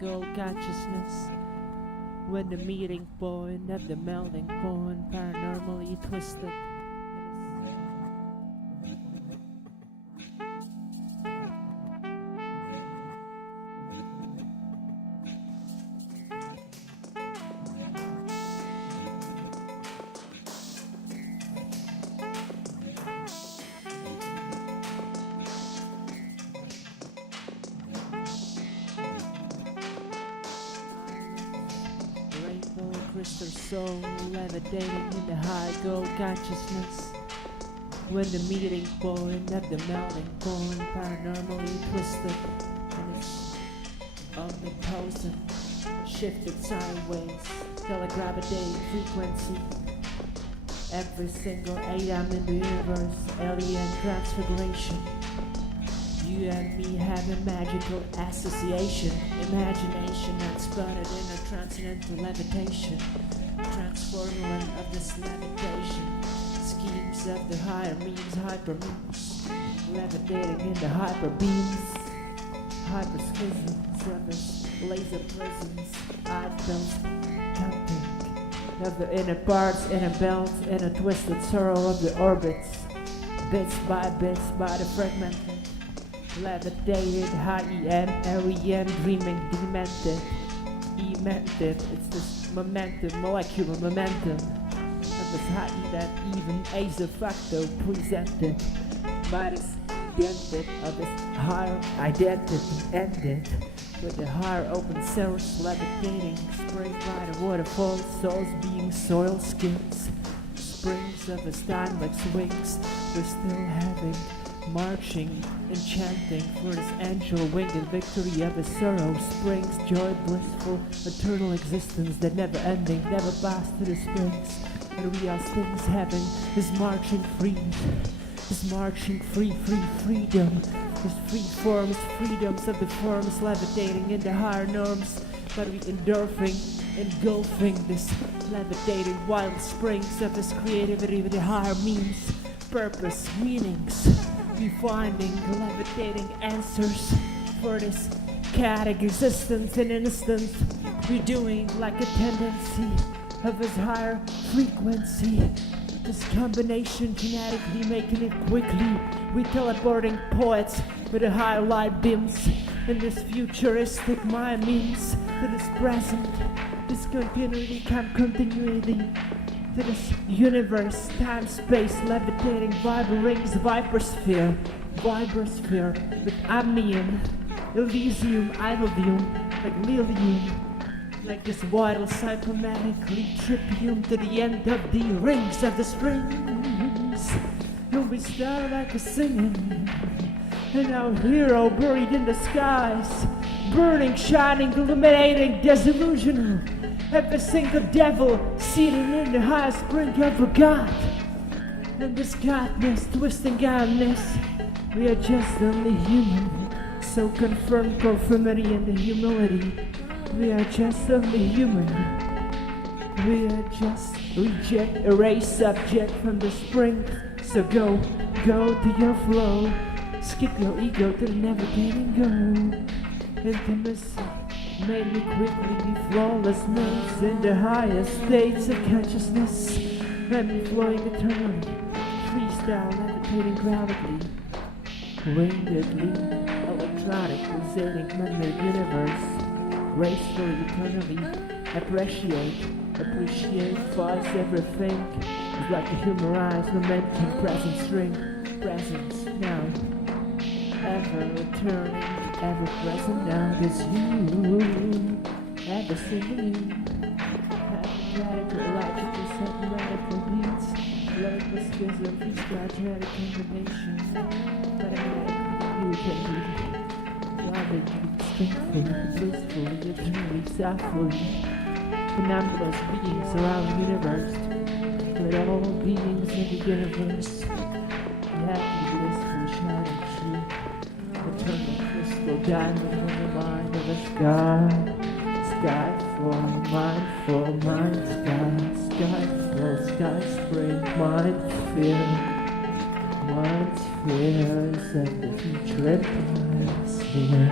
goal consciousness. When the meeting point of the melding point, paranormally twisted. Crystal soul levitating in the high gold consciousness. When the meeting point of the melting point, paranormally twisted, and it's omnipotent, shifted sideways, telegravitating frequency. Every single atom in the universe, alien transfiguration. You and me have a magical association, imagination that's spotted in a transcendental levitation, transforming of this levitation, schemes of the higher means, hyper means, levitating in the hyper beams, hyper schisms of this laser prisms, items counting of the inner parts, inner belts, inner twisted sorrow of the orbits, bits by the fragmented. Levitated, high-EM, REM, dreaming, demented, it's this momentum, molecular momentum of this high that even as a facto presented by this dented of this higher identity ended with the higher open source levitating, sprayed by the waterfall, souls being soil skins, springs of the Steinbeck's wings, we're still having marching, enchanting for this angel winged victory of his sorrow, springs, joy, blissful, eternal existence that never ending, never passed to the springs, and we are things having his marching free, his marching freedom, his free forms, freedoms of the forms levitating in the higher norms, but we engulfing this levitating wild springs of his creativity with the higher means, purpose, meanings. We finding levitating answers for this chaotic existence and instance. We're doing like a tendency of his higher frequency. This combination genetically making it quickly. We teleporting poets with the higher light beams in this futuristic mind means to this present, this continuity, to this universe, time, space, levitating, vibrings, vipersphere, with amnium, elysium, idolium, like lilium, like this vital Sci Poematically tripium to the end of the rings of the springs. And we start like a singing, and our hero buried in the skies, burning, shining, illuminating, disillusional. Every single devil seated in the high spring of a god. And this godness, twisting godness, we are just only human. So confirm conformity and the humility. We are just only human. We are just reject, erase subject from the spring. So go to your flow. Skip your ego to the navigating go. Intimacy made me quickly be flawless moves in the highest states of consciousness. Let me flowing eternally, freestyle levitating gravity, wingedly, electronic, pulsating magnetic universe, gracefully, eternally, appreciate, fast everything, is like a humorized momentum, present string, presence, now, ever returning, ever present now, this you, ever singing, radical, logical, psychological beats, local schism, freestyle, genetic combination, but you can be loving, strengthful, blissful, eternally, softly, phenomenal beings around the universe, with all beings in the universe, happy, blissful, shining, true, eternal, crystal, diamond in the mind of a sky. Sky for mind, sky spring, mind spheres, and the future empires here.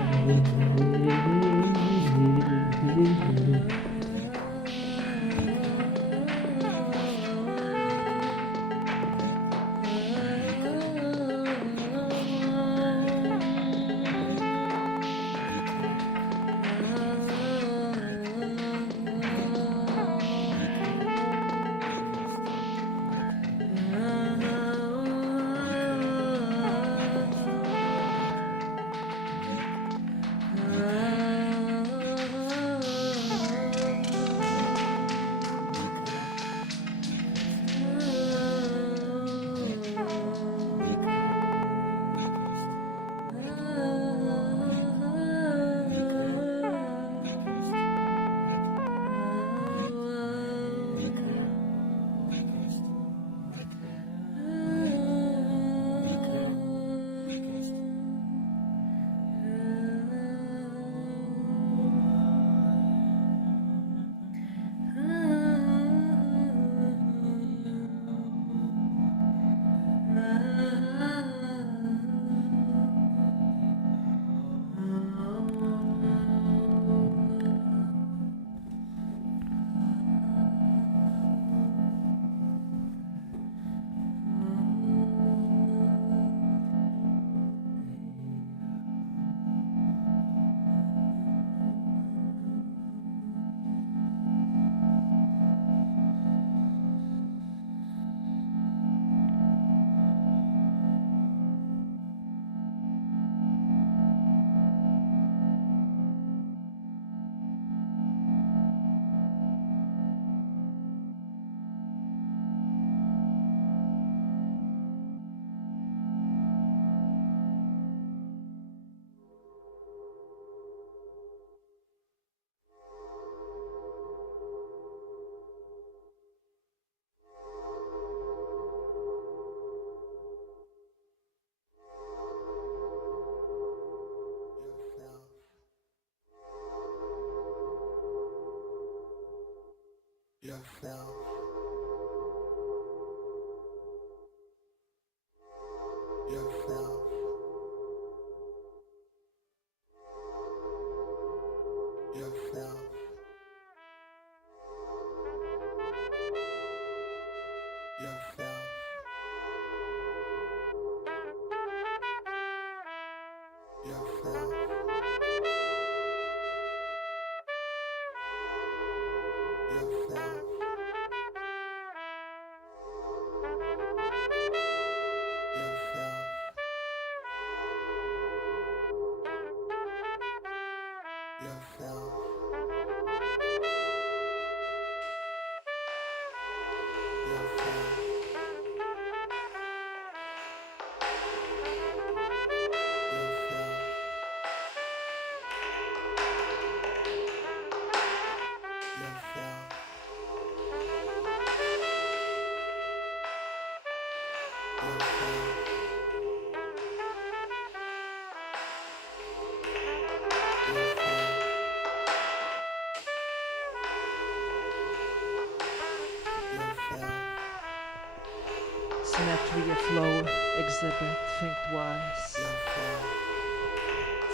Symmetry of flow, exhibit, think wise.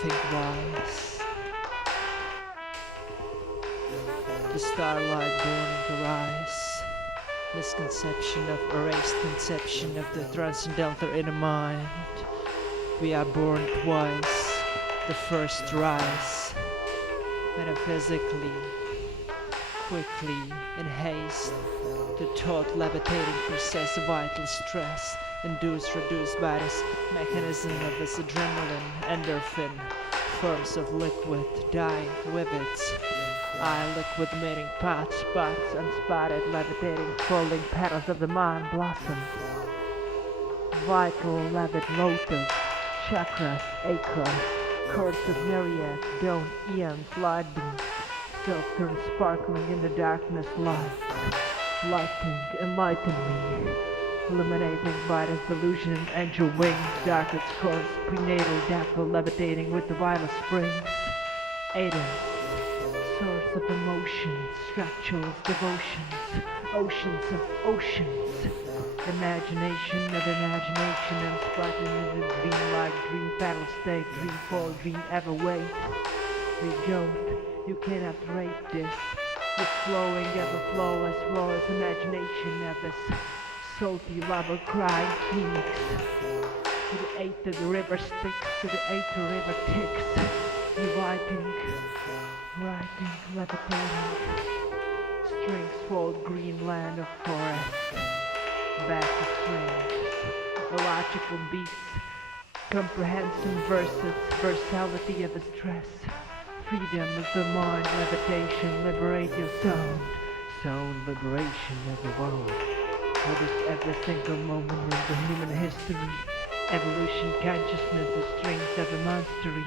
Think wise. The starlight burning to rise. Misconception of erased conception of the transcendental inner mind. We are born twice. The first rise. Metaphysically, quickly, in haste. The thought levitating process of vital stress, induced, reduced by this mechanism of this adrenaline, endorphin, forms of liquid, dying vivids. I liquid meaning spots, unspotted, levitating, folding petals of the mind blossom. Vital, levitt motive, chakras, acres, chords of myriad, dawn, eons, lightning, self-turn sparkling in the darkness, light. Lighting, enlighten me, illuminating by this delusion and angel wings, darkest course, prenatal, daffodil, levitating with the violet springs, Aiden, source of emotions, structures, devotions, oceans of oceans, imagination of imagination, and sparkling in the dream-like, dream battle state, dream fall, dream ever wait. We don't, you cannot rate this. It's flowing, ever flawless imagination of this salty lava crying phoenix. To the eighth of the river sticks, to the eighth the river ticks. You writing, levitating. Strings fall green land of forest. Back to strings, illogical beasts. Comprehensive verses, versality of the stress. Freedom of the mind, levitation, liberate your sound liberation of the world. Notice every single moment in the human history, evolution, consciousness, the strength of a monastery,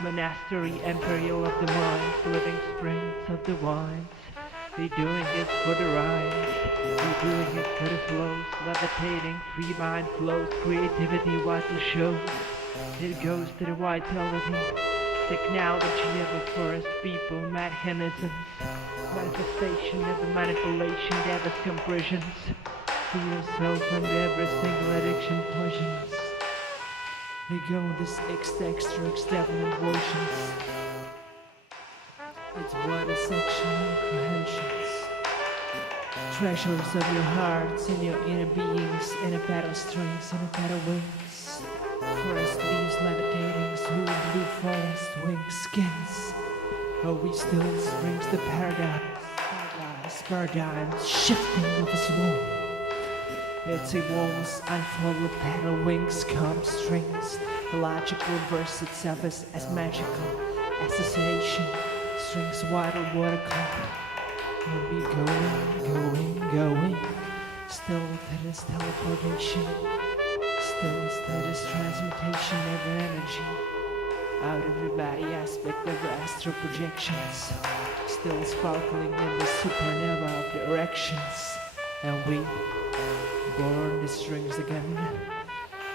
monastery, imperial of the minds, living springs of the wines. We doing it for the rhymes, we doing it for the flows, levitating, free mind flows, creativity, vital shows. It goes to the vitality. Technology of the forest people, mechanisms, manifestation of the manipulation, devil's compressions. Free yourself from every single addiction poisons. We go this extra devil emotions. It's what a section of comprehensions. Treasures of your hearts and your inner beings, inner battle strings, inner battle wings. Forest leaves levitating, smooth blue forest wing skins. Oh, we still springs the paradigms shifting of his womb. It evolves, unfold petal wings, calm strings. The logical verse itself is as magical. Association, strings vital watercolor. We'll be going. Still that is teleportation. Still that is transmutation of energy. Out of the body aspect of the astral projections. Still sparkling in the supernova of the erections. And we born the strings again.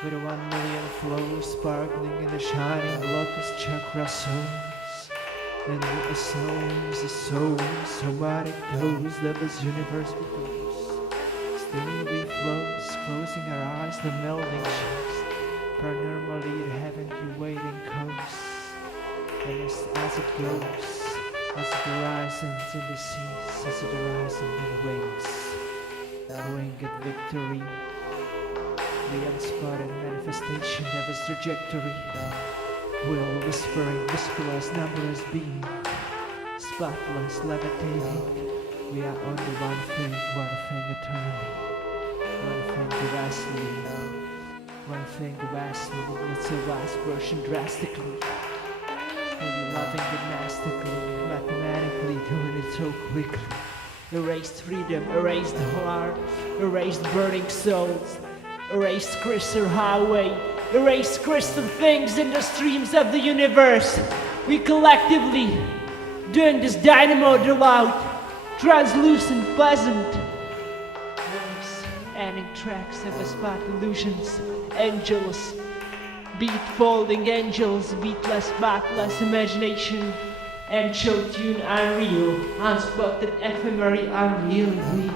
With 1 million flows sparkling in the shining lotus chakra souls. And with the soul, somatic goes, levels universe becomes. Still we flows, closing our eyes, the melding shapes. Paranormally, the heavenly waiting comes. And as it goes, as it horizons in the seas, as it horizons in the wings, winged victory, the unspotted manifestation of its trajectory. Will whispering, whisperless, numberless being, spotless, levitating. We are only one thing eternally. One thing vastly, one thing vastly. It's a vast version drastically. Maybe loving gymnastically, mathematically, doing it so quickly. Erased freedom, erased heart, erased burning souls, erased crystal highway, erased crystal things in the streams of the universe. We collectively, doing this dynamo delight, translucent, pleasant, voice, adding tracks of a spot illusions, angels, beat folding angels, beatless, spotless imagination, and show tune unreal, unspotted ephemery, unreal weeks.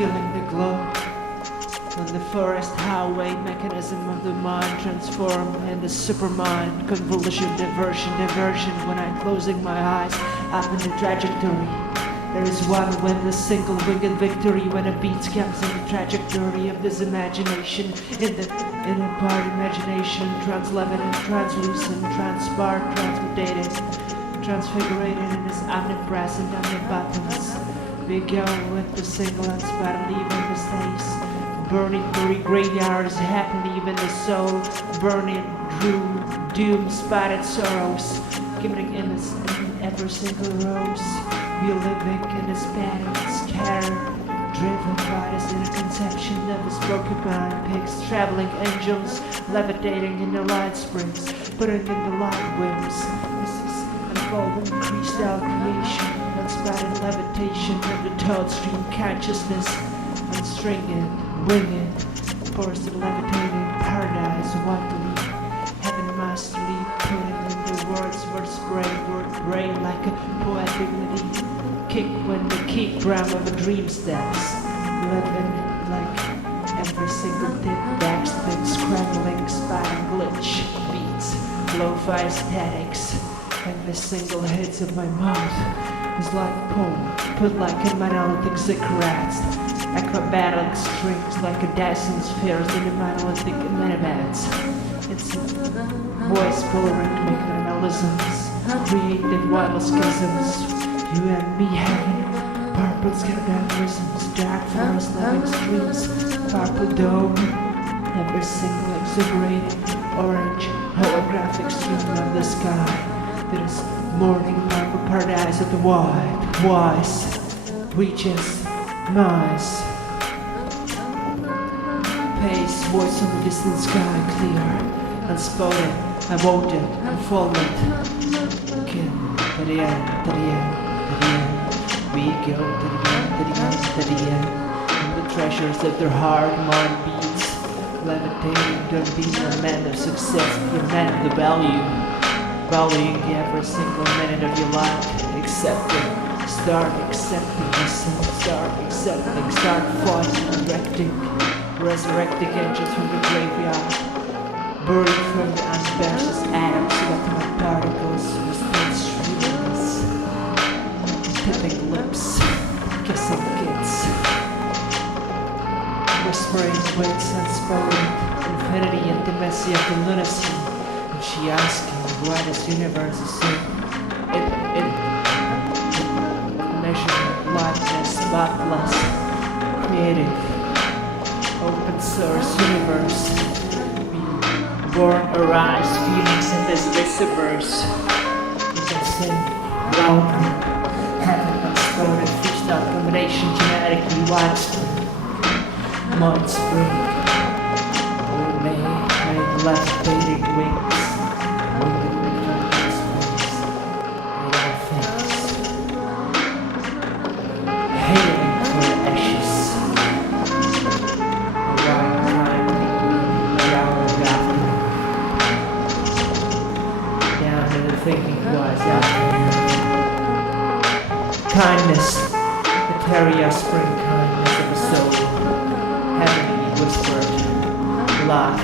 feeling the glow. On the forest highway, mechanism of the mind transform into supermind, convolution, diversion. When I'm closing my eyes, up in the trajectory. There is one when the single winged victory, when a beat comes in the trajectory of this imagination, in a part imagination, transluminant, translucent, transpart, transmutated, transfigurated in this omnipresent, omnipotence. We go with the single and spot, leaving the space. Burning 30 graveyards, happily even the soul. Burning, doom, spotted sorrows. Giving in every single rose. We living in this pattern, scattered. Driven by this inner conception of this broken mind. Pigs, traveling angels, levitating in the light springs. Putting in the light winds. This is unfolding freestyle creation. Unspotted levitation of the thought stream consciousness. Unstringing. Winging, forced to levitating paradise, want to leave, heaven must leave, putting in the words, word brain like a poetic melody, kick when the kick drum of a dream steps, living like every single tip, backspin, scrambling, spine, glitch, beats, lo-fi statics, every single hits of my mouth is like a poem, put like a monolithic cigarettes. Acrobatic strings like a dancing spheres in the monolithic metabands. It's voice polyrhythmic minimalisms, creative wild schisms. You and me having purple scattered rhythms, dark forest loving streams, purple dome. Every single exuberating orange holographic stream of the sky. There is morning purple paradise of the wide, wise, reaches. Nice. Pace, voice on the distant sky, clear, unspoken, unwanted, unfolded. Kill, to the end, to the end, to the end. We go to the end, to the end, to the end. And the treasures of their heart, mind beats, levitating, don't be a man of success, be a man of the value. Valuing every single minute of your life, accepting. Start accepting yourself, start accepting, start fighting, resurrecting angels from the graveyard, burning from the unconscious atoms, atomic particles, restant streams, tipping lips, kissing kids, whispering words unspoken, infinity, intimacy of the lunacy, and she asking why this universe is so likeness, spotless, creative, open source universe. We born, arise, feelings in this universe. You can sing loudly, heaven unspoken, freestyle culmination, genetically widespread, mind spring. Oh, may levitating wings. Kindness, the Terria spring kindness of a soul, heavenly whispered, laugh.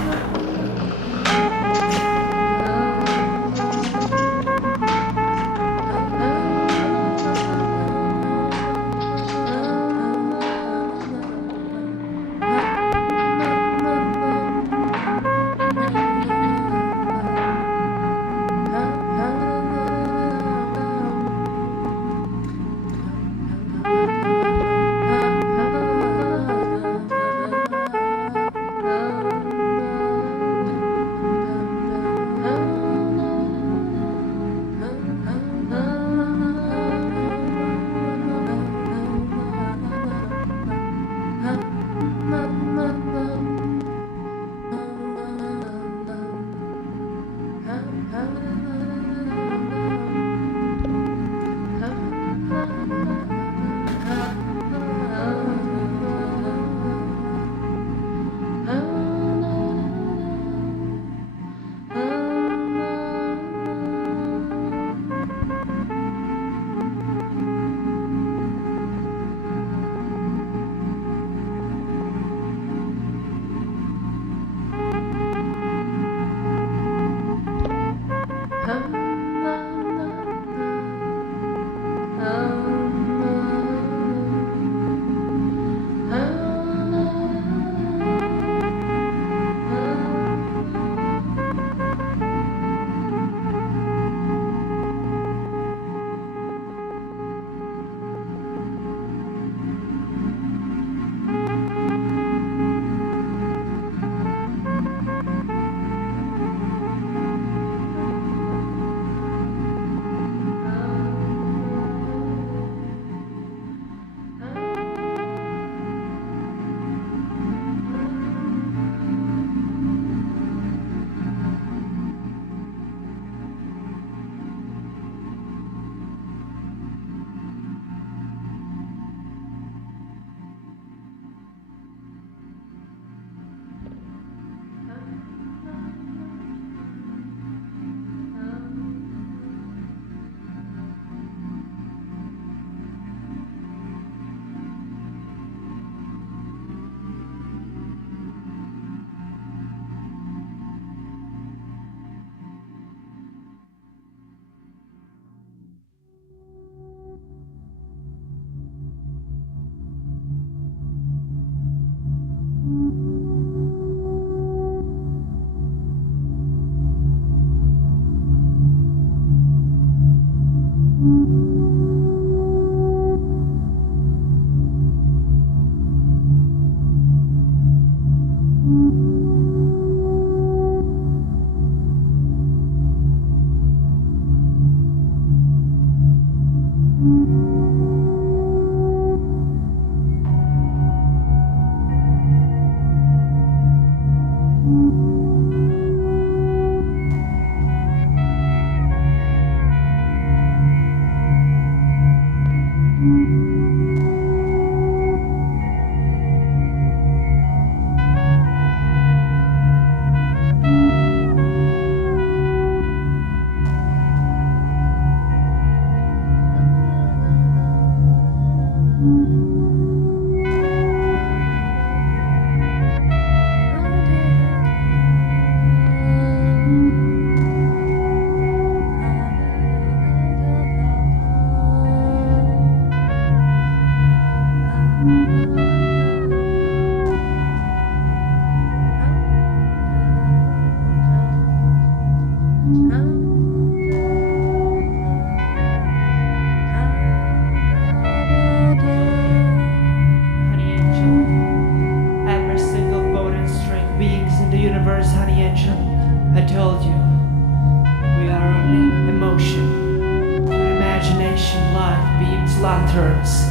light beams, lanterns.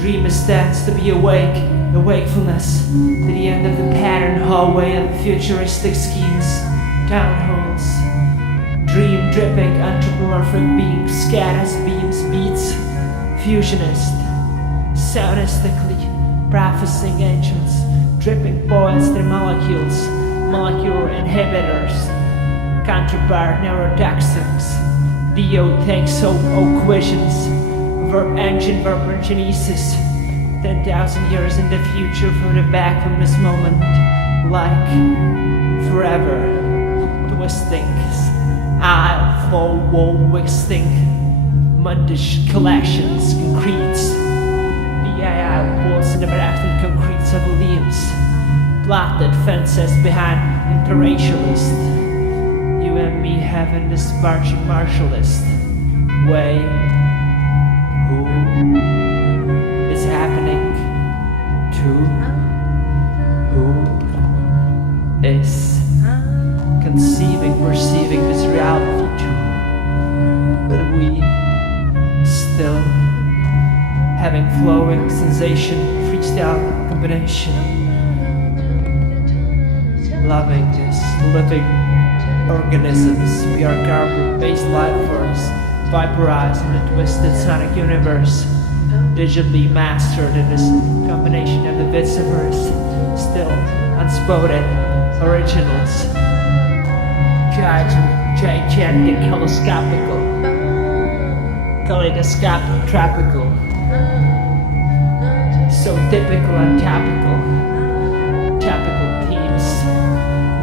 Dreamer stands to be awake, a wakefulness to the end of the pattern hallway of futuristic schemes, town halls. Dream dripping anthropomorphic beings, scatters beams, beats, fusionist, soundistically prophesying angels, dripping poets, their molecules, molecular inhibitors, counterpart neurotoxins, autentic equations, verb engine, verb genesis, 10,000 years in the future further back from this moment, like forever, twisting, I'll fall, wall, wixting, mundish collections, concretes, the AI walls in the everlasting concretes of limbs, plotted fences behind imperialist, you and me having this marching martialist way. Who is happening to? Who is conceiving, perceiving this reality too? But we still having flowing sensation, freestyle combination, loving this living organisms. We are carbon-based life forms, vaporized in a twisted sonic universe, digitally mastered in this combination of the bits of earth, still unspoken originals, gigantic, kaleidoscopic, tropical, so typical and topical themes,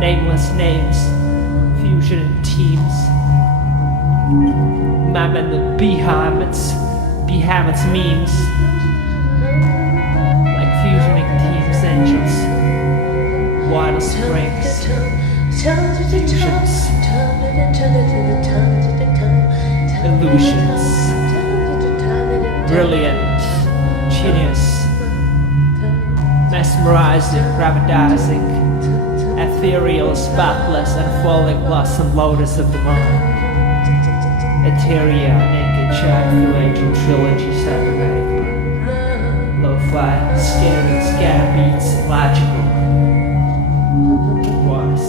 nameless names, fusion in teams. Mom and the behemoths memes, like fusioning teams, angels, wild springs, fusions, illusions, brilliant, genius, mesmerizing, gravitizing, ethereal, spotless, unfolding blossom lotus of the mind. Etheria, naked chat, angel trilogy, cybernetic, lo-fi, scatter beats, logical, was.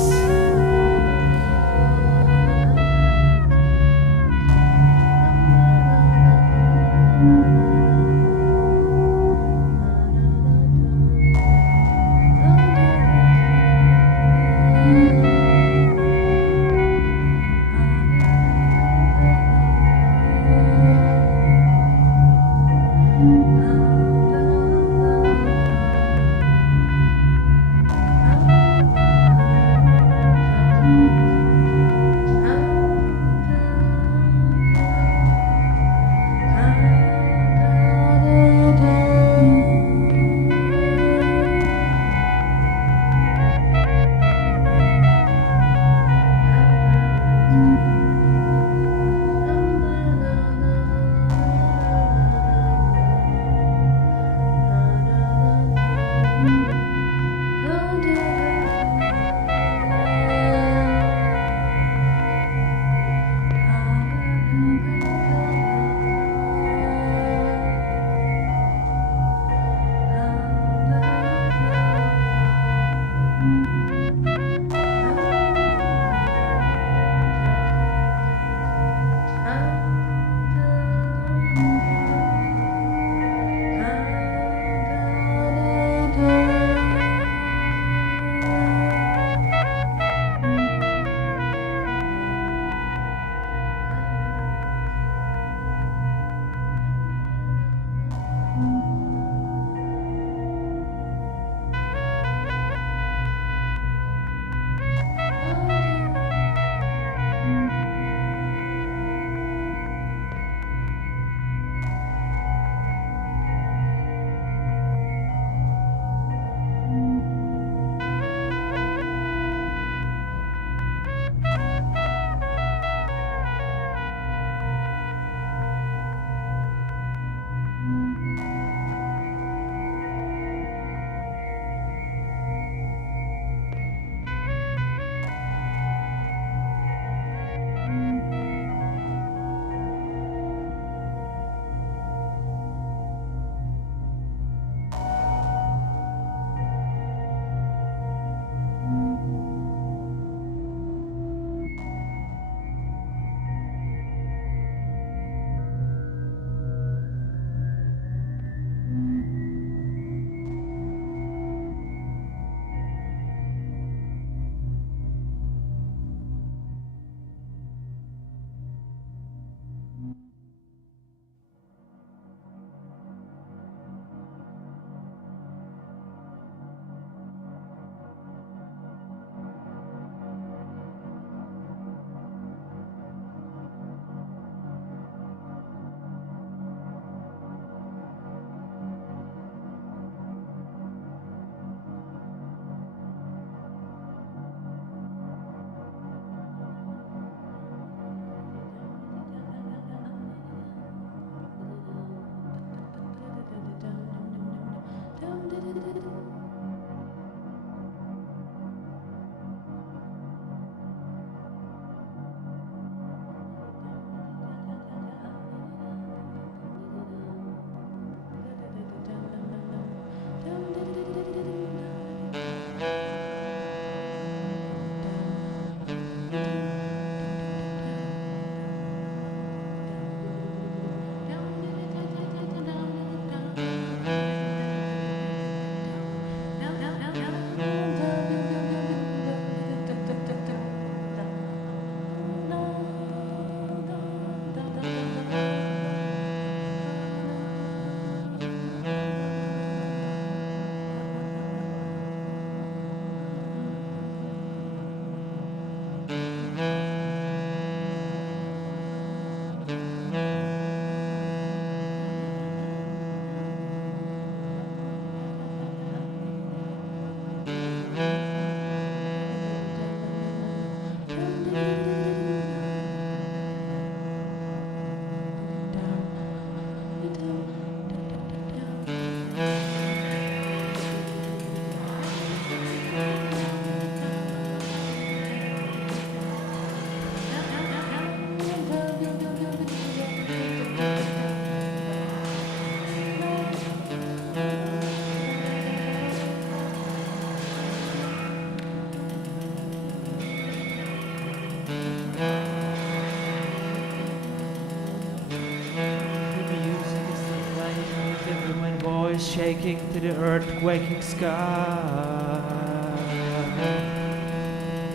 shaking to the earth-quaking sky.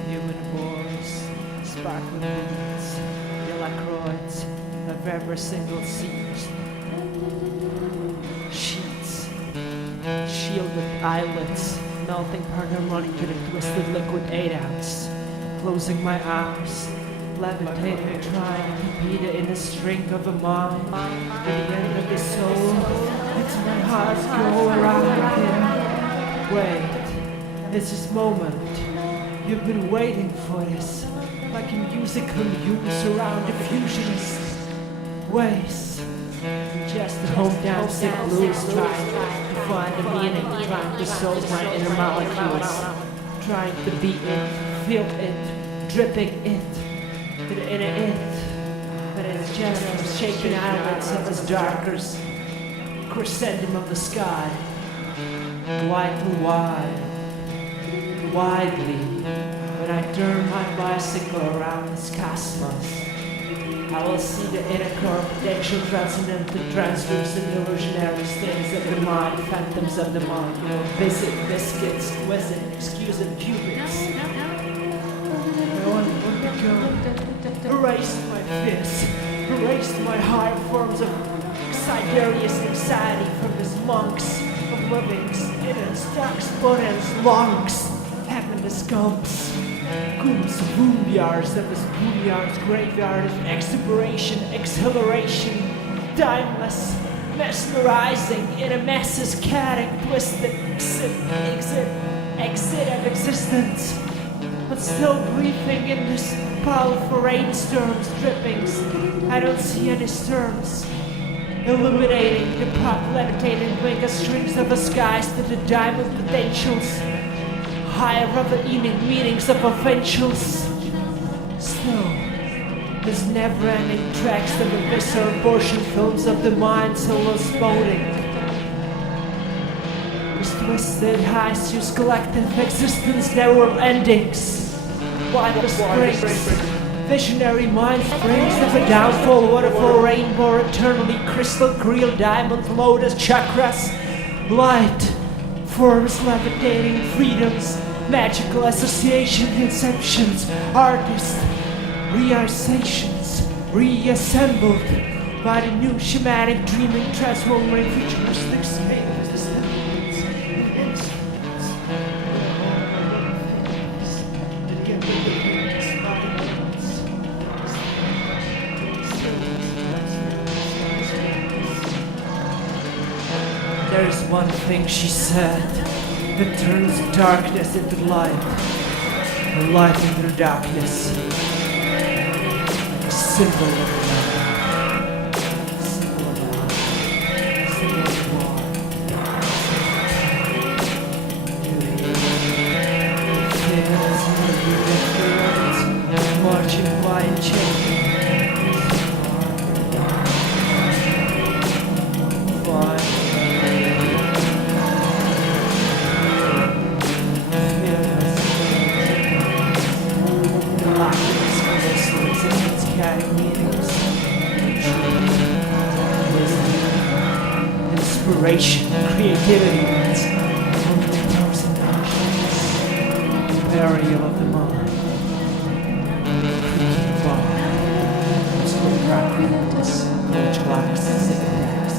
Human voice, sparkling beats, the lacroids of every single siege. Sheets, shielded eyelids, melting harmonic to the twisted liquid 8 ounce. Closing my eyes, levitating, trying to be the inner string of a mind. At the end of the soul, it's my heart go around again. Wait, it's this moment. You've been waiting for this, like in musical use around the fusionist ways. Just the home dancing blues, trying to find the meaning, trying to solve my inner molecules, trying to be it, feel it, dripping it, to the inner it, but it's just shaking eyelids of its darkest crescentum of the sky, widely wide, widely, when I turn my bicycle around this cosmos, I will see the inner core, potential, transcendental, translucent, illusionary states of the mind, phantoms of the mind, visit, biscuits, exquisite, excuse and cupids. Erased my fears, erased my higher forms of siderious anxiety from his monks of livings, inners, dark spotens, lungs, heavenless gumps, gooms, boobyards of his boobyards, graveyard of exuberation, exhilaration, timeless, mesmerizing, in a masses chaotic, twisted, exit of existence. But still breathing in this powerful rainstorms, drippings. I don't see any storms. Illuminating the pop, levitating wing of strings of the skies to the diamond potentials. Higher rubber eating meanings of potentials. Still, there's never-ending tracks of the visceral abortion films of the mind, soulless boating. This twisted, high-use collective existence, narrow endings. Wild springs, visionary mind springs of a downfall, waterfall, rainbow, eternally crystal, creel, diamond, lotus, chakras, light, forms, levitating, freedoms, magical association, inceptions, artists, realizations, reassembled by the new shamanic dreaming, transforming futuristic state of existence. There's one thing she said that turns darkness into light, and light into darkness. A symbol of love, symbol of love, symbol of war. Fears in the different, marching by and changing. Inspiration, creativity, burial of the mind, creaking bar, slow practice, coach glass, cigarettes,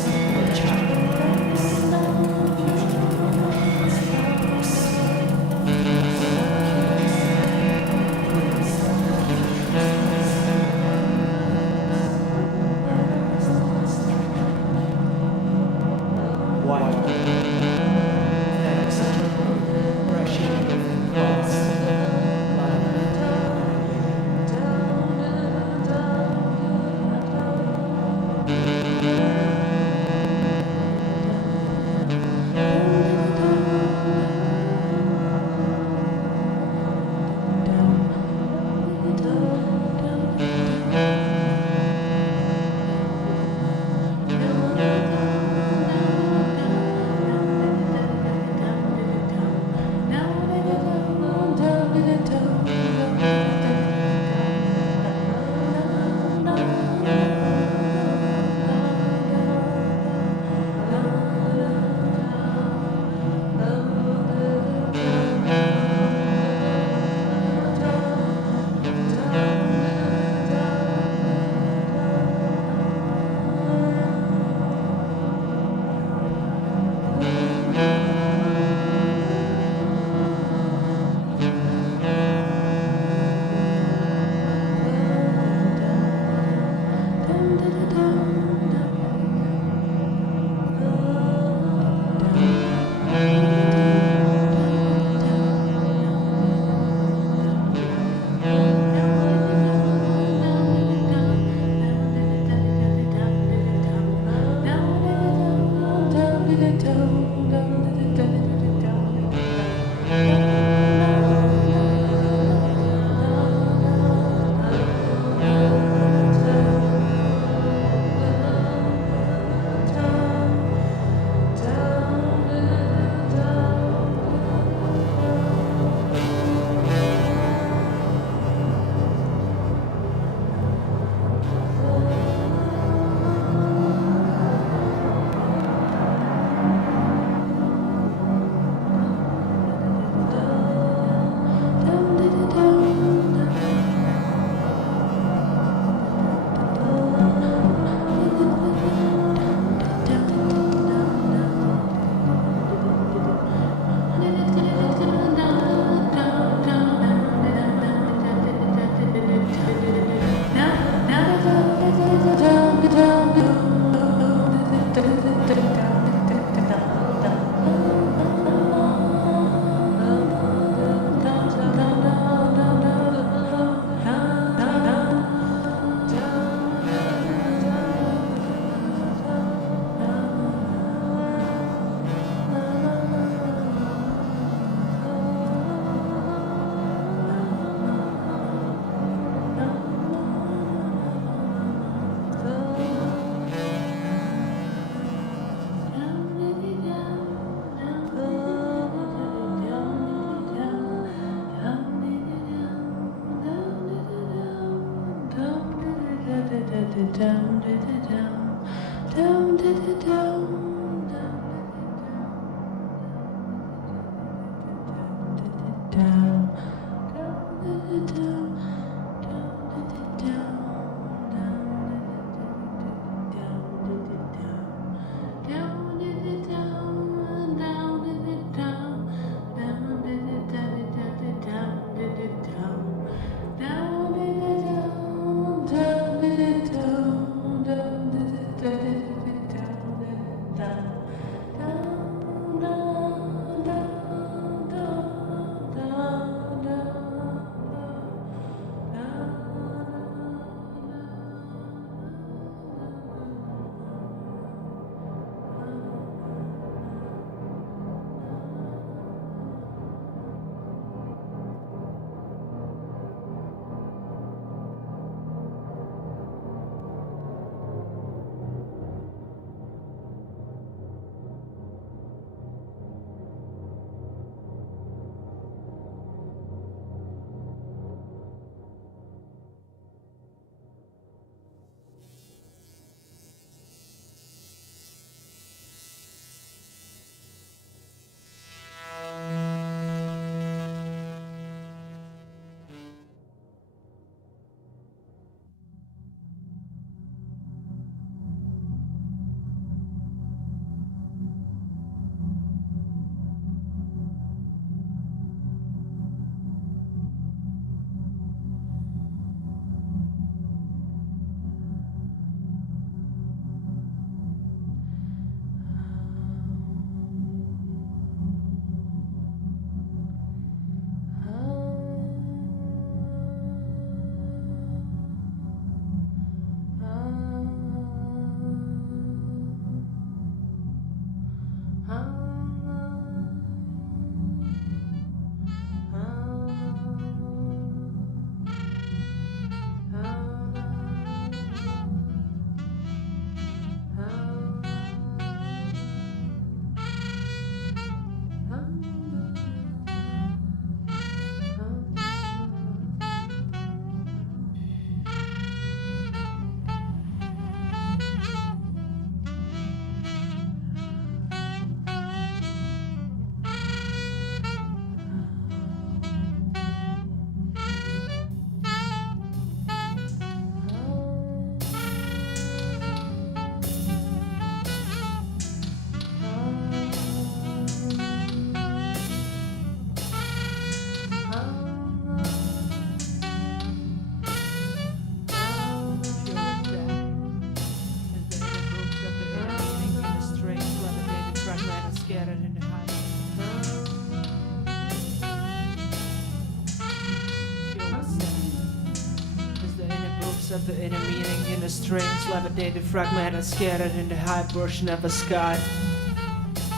Of the inner meaning in the strings, levitated fragment and scattered in the high portion of the sky.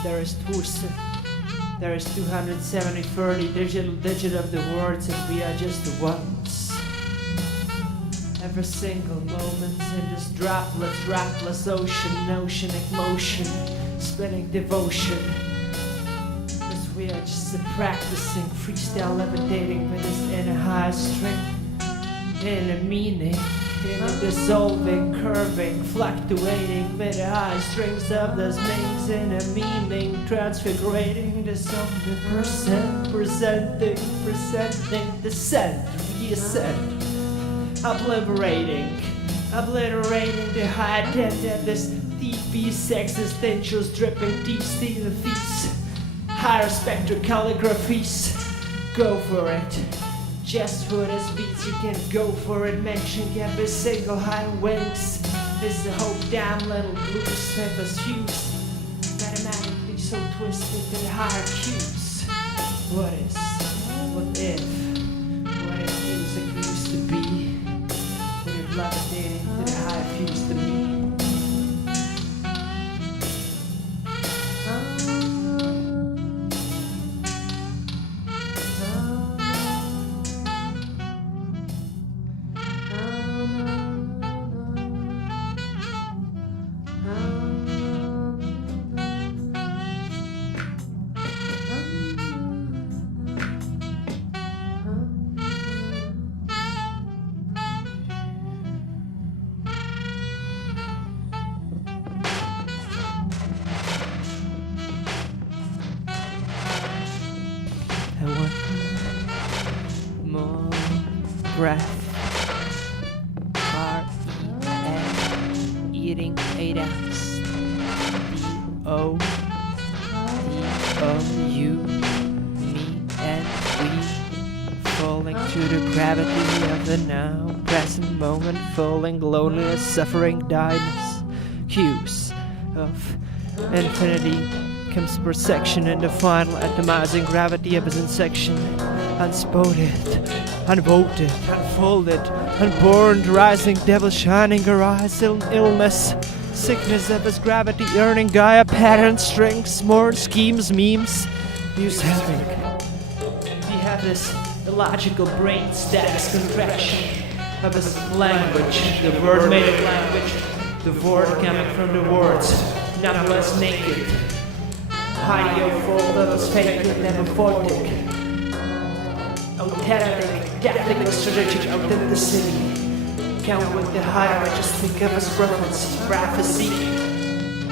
There is Tursen, there is 230 digit of the words, and we are just the ones. Every single moment in this dropless oceanic motion, spinning devotion. Cause we are just practicing freestyle levitating with this inner high string, inner meaning. In a dissolving, curving, fluctuating with the high strings of the strings in a meaning, transfigurating the song, the presenting descent, reascent, obliterating the high intent, this deep beast existentials dripping deep steel feats, higher spectral calligraphies. Go for it. Just for this beats, you can go for it. Mention every single high wings. This the whole damn little blues with us hues. Mathematically so twisted to the higher cues. What is? What if? What if music used to be? What if levitating to the higher fuse to me? breath. R-E-N, eating 8 ounce. D-O-D-O-U, me and we, falling to the gravity of the now, present moment, falling, loneliness, suffering, dryness, cues of infinity comes per section in the final atomizing gravity of his insection, unspotted, unvoted, unfolded, unborn, rising, devil shining, horizon, illness, sickness of his gravity, earning Gaia patterns, strings, more schemes, memes, use having. We have this illogical brain status contraction of his language, the word made of language, the word coming from the words, not less naked. Hiding fold of his fake never authentic, tactical, strategic authenticity. Count with the higher, just think of his reference, prophecy.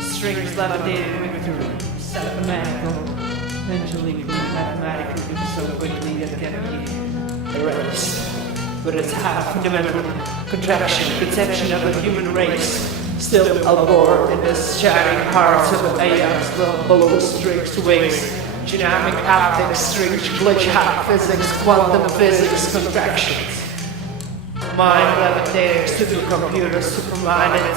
Strings levitated victory, self-magical, angelic, mathematically, so quickly that can be erased. But it's half fundamental contraction, conception of the human race. Still aboard in this shining hearts of AIs, below strings wings, dynamic optics, strange glitch, hot physics, quantum physics, contractions. Mind levitating, supercomputer, superminded,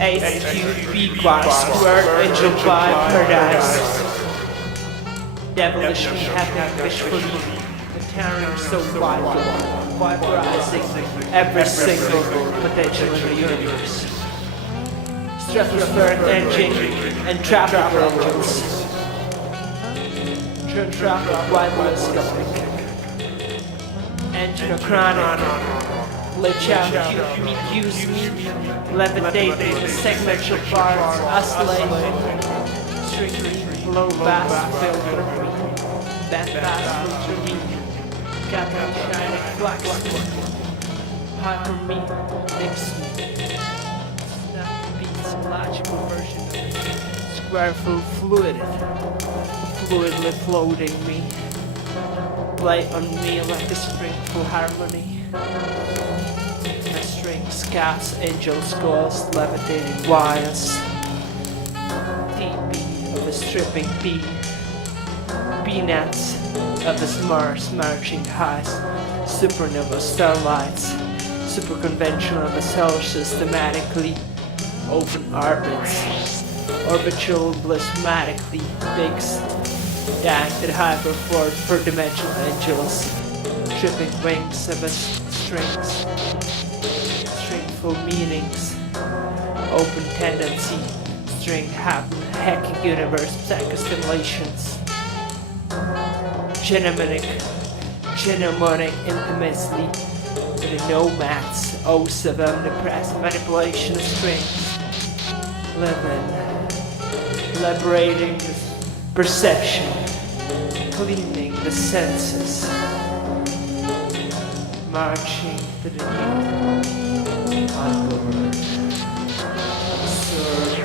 ace, cube, b, y, squared, angel, by, paradise. Devilishly happy, wishfully, tearing so vital, vaporizing every single potential in the universe. Stratospheric engine and traffic engines. Turn traffic widely Enginochronic, glitch out, use me, levitating, segmental parts, oscillating, strictly low bass filter me, band bass filter me, gathering shining flux me, hyper me, mix me, snap beats, logical version of me, squareful fluidly floating me. Play on me like a stringful harmony. My strings, cats, angels, ghosts, levitating wires. TP of a stripping bee. Peanuts of his Mars marching highs. Supernova starlights. Super conventional of a solar systematically open orbits. Orbital blismatically digs. Acted hyper for four-dimensional angels, tripping wings of his strings, stringful meanings, open tendency, string happen, hacking universe, psychostimulations, genomonic intimacy, the nomads, oaths of omnipresent manipulation of strings, living, liberating the perception, cleaning the senses, marching to the new uncovered, absurd,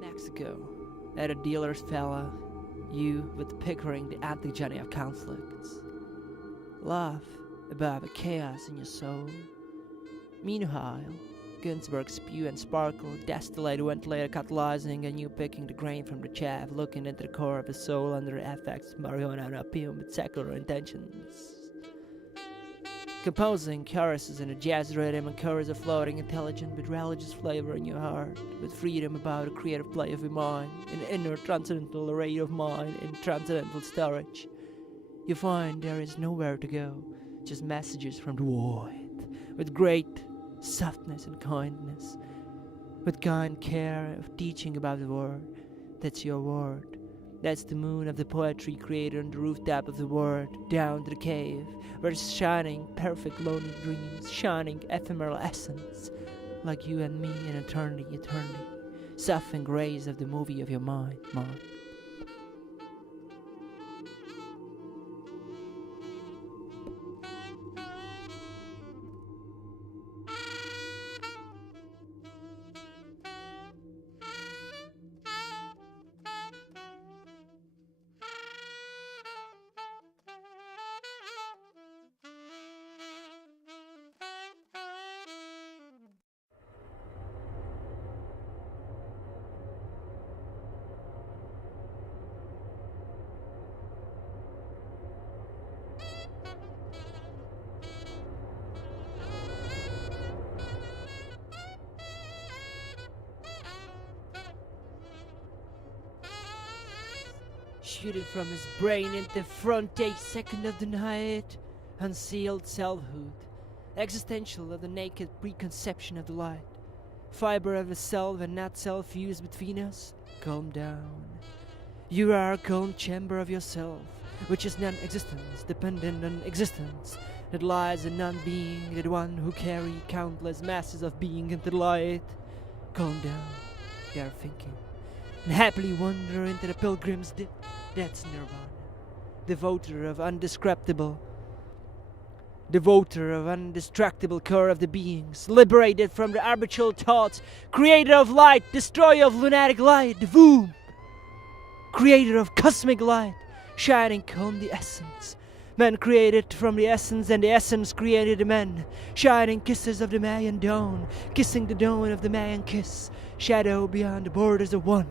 Mexico, at a dealer's fella, you with Pickering the antigeny of conflicts. Laugh about the chaos in your soul. Meanwhile, Ginsberg spew and sparkle, distillate, ventilator, catalyzing, and you picking the grain from the chaff, looking into the core of the soul under the effects of marijuana and opium with secular intentions. Composing choruses in a jazz rhythm and chorus of floating intelligent with religious flavor in your heart, with freedom about a creative play of your mind, an inner transcendental array of mind in transcendental storage. You find there is nowhere to go, just messages from the void, with great softness and kindness, with kind care of teaching about the word. That's your word. That's the moon of the poetry created on the rooftop of the word, down to the cave, where it's shining perfect lonely dreams, shining ephemeral essence, like you and me in eternity, softened rays of the movie of your mind. Shooting from his brain into the front day second of the night, unsealed selfhood, existential of the naked preconception of the light, fiber of the self and not self fused between us. Calm down. You are a calm chamber of yourself, which is non-existence, dependent on existence, that lies in non-being, the one who carry countless masses of being into the light. Calm down. They are thinking, and happily wander into the pilgrim's dip. That's nirvana. Devoter of undistractible core of the beings, liberated from the arbitral thoughts, creator of light, destroyer of lunatic light, the womb, creator of cosmic light, shining calm the essence. Man created from the essence, and the essence created the man. Shining kisses of the Mayan dawn, kissing the dawn of the Mayan kiss. Shadow beyond the borders of one,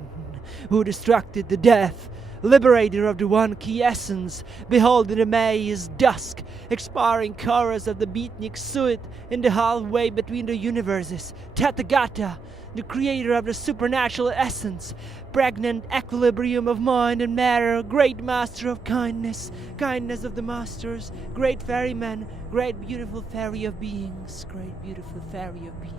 who distracted the death. Liberator of the one key essence, behold in the maze dusk, expiring chorus of the beatnik suit in the halfway between the universes, Tathagata, the creator of the supernatural essence, pregnant equilibrium of mind and matter, great master of kindness, kindness of the masters, great ferryman, great beautiful fairy of beings, great beautiful fairy of beings.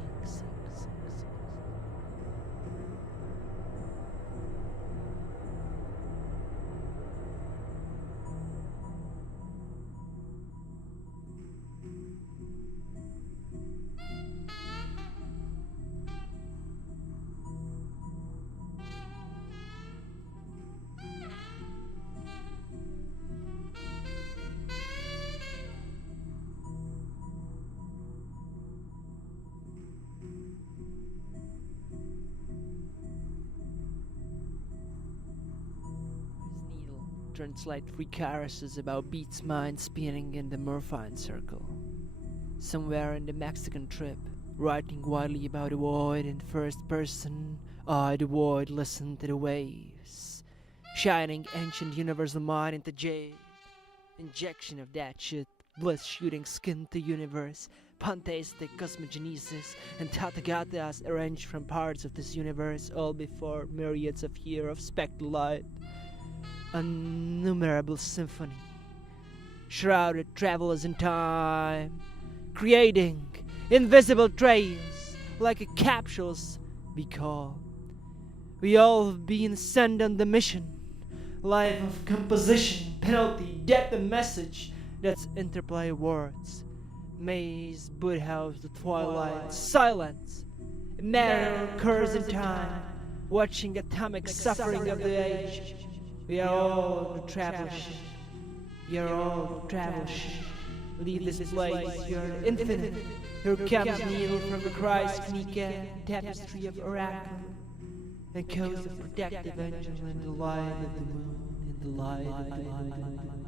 Turns like 3 caresses about beats mind spinning in the morphine circle. Somewhere in the Mexican trip, writing widely about the void in first person, I, the void, listen to the waves. Shining ancient universal mind into jade. Injection of that shit, bliss shooting skin to universe, pantheistic cosmogenesis, and Tathagatas arranged from parts of this universe, all before myriads of years of spectral light. Innumerable symphony, shrouded travelers in time, creating invisible trails like a capsules we call. We all have been sent on the mission, life of composition, penalty, death and message, that's interplay of words, maze, Buddha, the twilight, silence, matter occurs in time, watching atomic suffering of the age. We are all the travelers. We are all the travelers. Leave this place, you are infinite. Here comes Neil from the Christ Nika, tapestry of Oracle, and codes of protective angel in the light of the moon, in the light of the moon.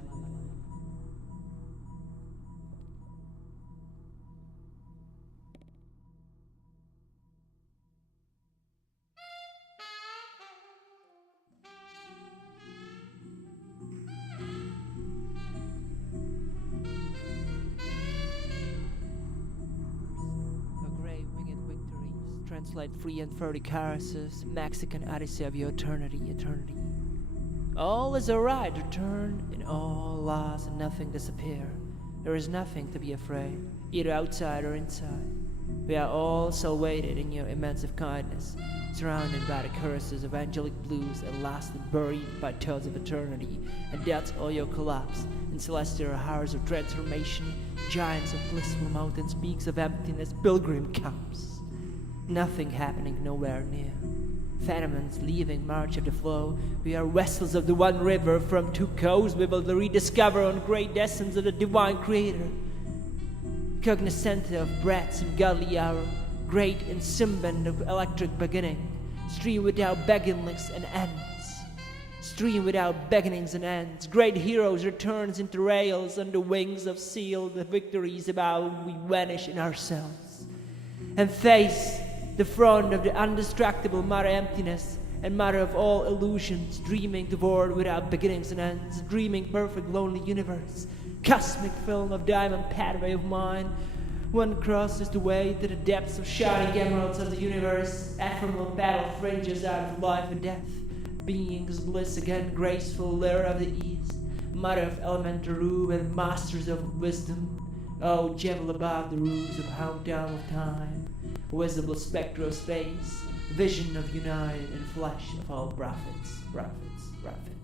Translate 3 and 30 caresses, Mexican Odyssey of your eternity, eternity. All is alright, return, and all lost and nothing disappear. There is nothing to be afraid, either outside or inside. We are all salvated in your immense kindness, surrounded by the curses of angelic blues and lost and buried by thoughts of eternity, and that's all your collapse in celestial hours of transformation, giants of blissful mountains, peaks of emptiness, pilgrim camps. Nothing happening nowhere near. Phenomenons leaving march of the flow. We are vessels of the one river from 2 coasts. We will rediscover on great essence of the divine creator. Cognoscent of breaths and godly hour. Great and symbol of electric beginning. Stream without beginnings and ends. Stream without beginnings and ends. Great heroes returns into rails on the wings of seal. The victories about we vanish in ourselves. And face the front of the undistractable mother emptiness and mother of all illusions, dreaming the world without beginnings and ends, dreaming perfect lonely universe, cosmic film of diamond pathway of mind. One crosses the way to the depths of shining emeralds of the universe, ephemeral battle fringes out of life and death, beings bliss again, graceful lyre of the east, mother of elementaru and masters of wisdom. Oh, jewel above the roofs of hometown of time, visible spectre of space, vision of united and flesh of all prophets, prophets, prophets.